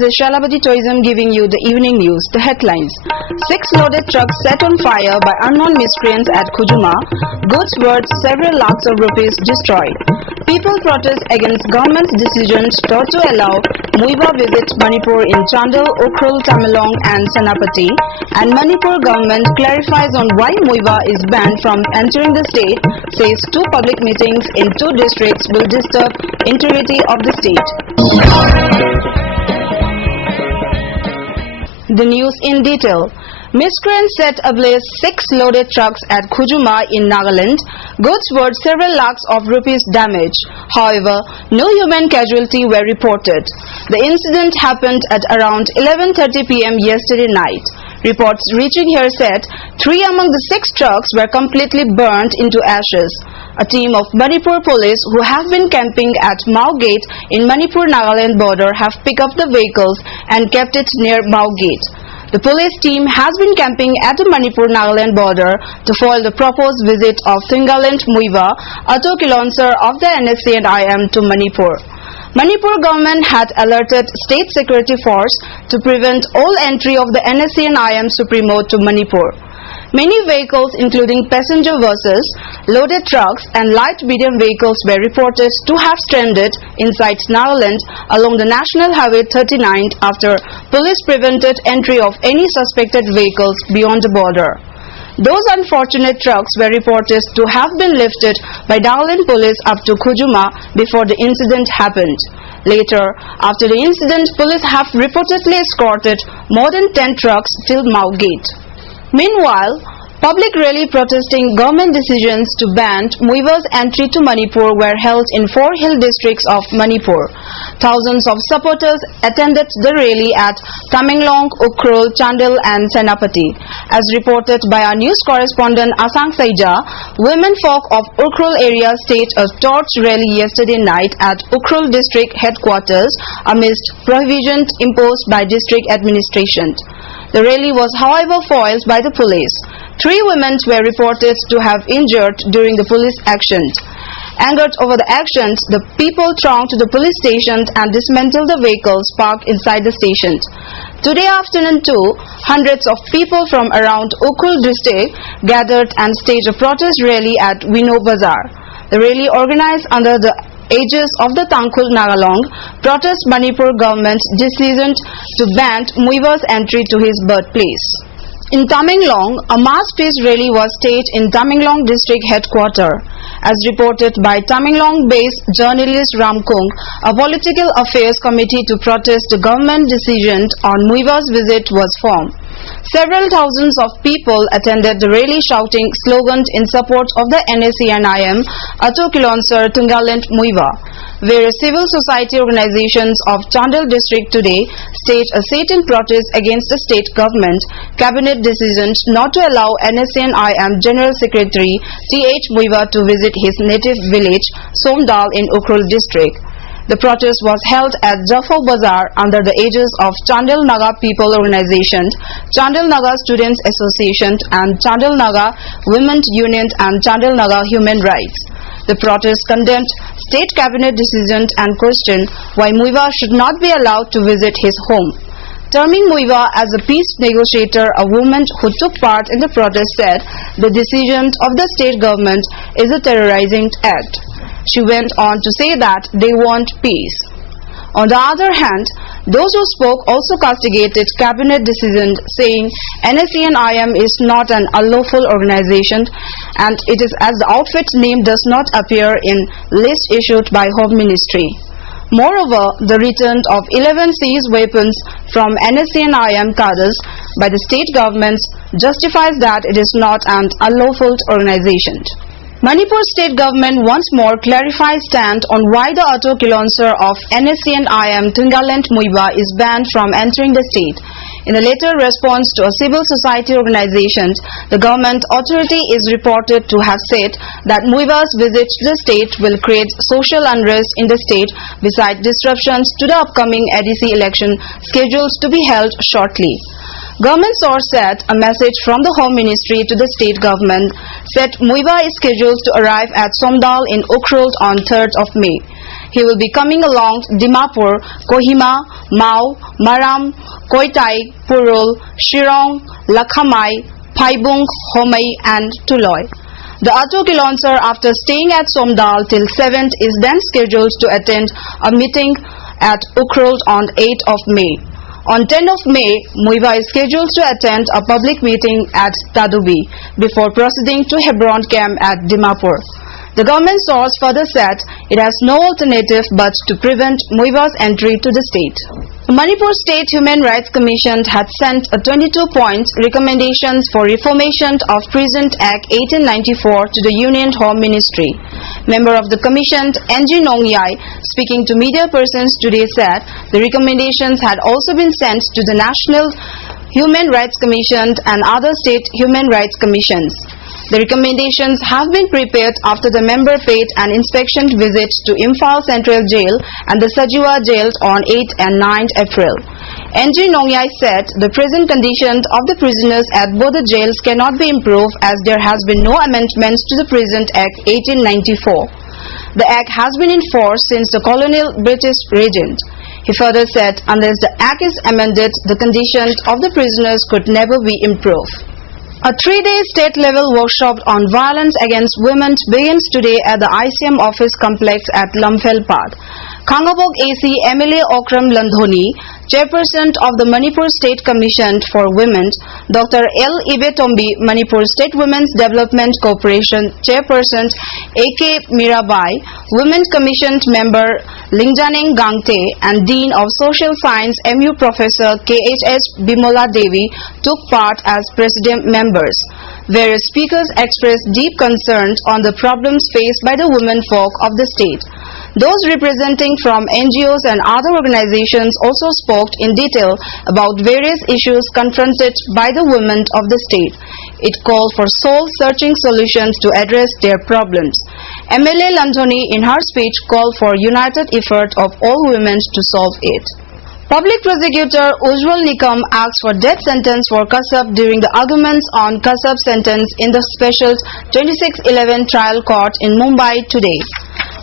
this is Shalabadi Tourism giving you the evening news. The headlines: 6 loaded trucks set on fire by unknown miscreants at Khujuma. Goods worth several lakhs of rupees destroyed. People protest against government's decision not to allow Muiva visit Manipur in Chandel, Ukhrul, Tamenglong and Senapati. And Manipur government clarifies on why Muiva is banned from entering the state, says 2 public meetings in 2 districts will disturb integrity of the state. The news in detail. Miscreants set ablaze 6 loaded trucks at Khujuma in Nagaland. Goods worth several lakhs of rupees damaged. However, no human casualty were reported. The incident happened at around 11:30 p.m. yesterday night. Reports reaching here said 3 among the 6 trucks were completely burnt into ashes. A team of Manipur police who have been camping at Mao Gate in Manipur-Nagaland border have picked up the vehicles and kept it near Mao Gate. The police team has been camping at the Manipur-Nagaland border to foil the proposed visit of Tungaland Muiva, Auto Kilonsar of the NSC and IM to Manipur. Manipur government had alerted State Security Force to prevent all entry of the NSC and IM Supremo to Manipur. Many vehicles including passenger buses, loaded trucks and light-medium vehicles were reported to have stranded inside Nagaland along the National Highway 39 after police prevented entry of any suspected vehicles beyond the border. Those unfortunate trucks were reported to have been lifted by Nagaland police up to Khujuma before the incident happened. Later, after the incident, police have reportedly escorted more than 10 trucks till Mao Gate. Meanwhile, public rally protesting government decisions to ban Muiva's entry to Manipur were held in 4 hill districts of Manipur. Thousands of supporters attended the rally at Tamenglong, Ukhrul, Chandel and Senapati. As reported by our news correspondent Asang Saija, women folk of Ukhrul area staged a torch rally yesterday night at Ukhrul district headquarters amidst prohibitions imposed by district administration. The rally was however foiled by the police. 3 women were reported to have injured during the police actions. Angered over the actions, the people thronged to the police station and dismantled the vehicles parked inside the station. Today afternoon too, hundreds of people from around Ukhrul district gathered and staged a protest rally at Wino Bazaar. The rally, organized under the aegis of the Tangkhul Nagalong, protests Manipur government's decision to ban Muiva's entry to his birthplace. In Tamenglong, a mass peace rally was staged in Tamenglong district headquarters. As reported by Tamenglong-based journalist Ram Kung, a political affairs committee to protest the government decision on Muiva's visit was formed. Several thousands of people attended the rally shouting slogans in support of the NSC and IM, Auto Kilonsar Tungaland Muiva. Various civil society organizations of Chandel district today staged a sit-in protest against the state government cabinet decisions not to allow NSC and IM General Secretary T.H. Muiva to visit his native village Somdal in Ukhrul district. The protest was held at Jaffa Bazaar under the aegis of Chandel Naga People Organization, Chandel Naga Students Association and Chandel Naga Women's Union and Chandel Naga Human Rights. The protest condemned state cabinet decision and questioned why Muiva should not be allowed to visit his home. Terming Muiva as a peace negotiator, a woman who took part in the protest said the decision of the state government is a terrorizing act. She went on to say that they want peace. On the other hand, those who spoke also castigated cabinet decision, saying NSC and IM is not an unlawful organization and it is as the outfit's name does not appear in list issued by Home Ministry. Moreover, the return of 11 seized weapons from NSC and IM cadres by the state governments justifies that it is not an unlawful organization. Manipur state government once more clarifies stand on why the Auto Kilonsar of NSC and IM Tungaland Muiva is banned from entering the state. In a later response to a civil society organization, the government authority is reported to have said that Muiva's visit to the state will create social unrest in the state besides disruptions to the upcoming ADC election scheduled to be held shortly. Government source said a message from the Home Ministry to the state government said Muiva is scheduled to arrive at Somdal in Ukhrul on 3rd of May. He will be coming along Dimapur, Kohima, Mao, Maram, Koitai, Purul, Shirong, Lakhamai, Phaibung, Homai and Tuloy. The auto Kilonser, after staying at Somdal till 7th, is then scheduled to attend a meeting at Ukhrul on 8th of May. On 10th of May, Muiva is scheduled to attend a public meeting at Tadubi before proceeding to Hebron camp at Dimapur. The government source further said it has no alternative but to prevent Muiva's entry to the state. The Manipur State Human Rights Commission had sent a 22-point recommendations for reformation of Prison Act 1894 to the Union Home Ministry. Member of the commission, N.G. Nongyai, speaking to media persons today, said the recommendations had also been sent to the National Human Rights Commission and other state human rights commissions. The recommendations have been prepared after the member paid an inspection visit to Imphal Central Jail and the Sajiwa Jail on 8th and 9th April. N.G. Nongyai said the present condition of the prisoners at both the jails cannot be improved as there has been no amendments to the Prison Act 1894. The Act has been in force since the colonial British regime. He further said unless the Act is amended, the conditions of the prisoners could never be improved. A 3-day state-level workshop on violence against women begins today at the ICM office complex at Lamphel-Pad. Khangabok AC MLA Okram Landhoni, chairperson of the Manipur State Commission for Women, Dr. L. Ibetombi, Manipur State Women's Development Corporation chairperson A.K. Mirabai, Women's Commission member Lingjaneng Gangte, and Dean of Social Science MU Professor K.H.S. Bimola Devi took part as president members. Various speakers expressed deep concerns on the problems faced by the women folk of the state. Those representing from NGOs and other organizations also spoke in detail about various issues confronted by the women of the state. It called for soul-searching solutions to address their problems. MLA Landhoni in her speech called for united effort of all women to solve it. Public prosecutor Ujjwal Nikam asked for death sentence for Kasab during the arguments on Kasab's sentence in the special 2611 trial court in Mumbai today.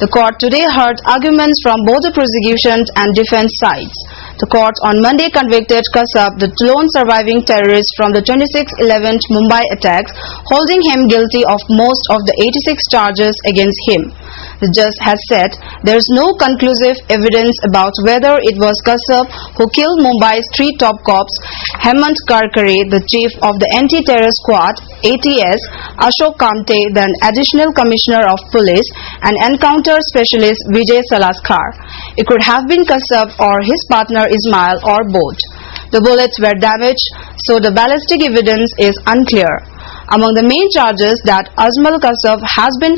The court today heard arguments from both the prosecution and defense sides. The court on Monday convicted Kasab, the lone surviving terrorist from the 2611 Mumbai attacks, holding him guilty of most of the 86 charges against him. The judge has said there is no conclusive evidence about whether it was Kasab who killed Mumbai's 3 top cops, Hemant Karkare, the chief of the Anti-Terror Squad, ATS, Ashok Kamte, the additional commissioner of police, and encounter specialist Vijay Salaskar. It could have been Kasab or his partner Ismail or both. The bullets were damaged, so the ballistic evidence is unclear. Among the main charges that Azmal Kasab has been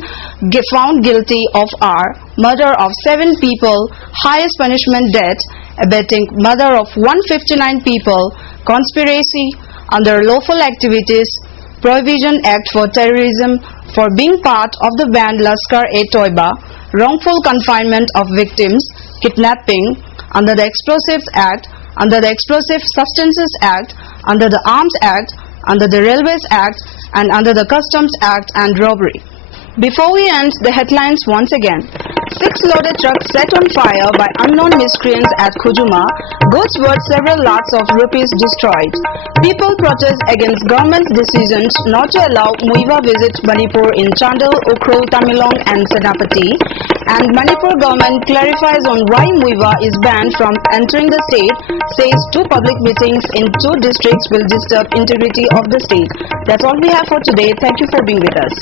found guilty of are murder of 7 people, highest punishment death, abetting murder of 159 people, conspiracy under lawful activities, Prohibition Act for terrorism for being part of the band Lashkar-e-Toiba, wrongful confinement of victims, kidnapping, under the Explosives Act, under the Explosive Substances Act, under the Arms Act, under the Railways Act, and under the Customs Act and robbery. Before we end, the headlines once again. 6 loaded trucks set on fire by unknown miscreants at Khujuma, goods worth several lakhs of rupees destroyed. People protest against government's decisions not to allow Muiva visit Manipur in Chandel, Ukhrul, Tamilong and Senapati. And Manipur government clarifies on why Muiva is banned from entering the state, says 2 public meetings in 2 districts will disturb integrity of the state. That's all we have for today. Thank you for being with us.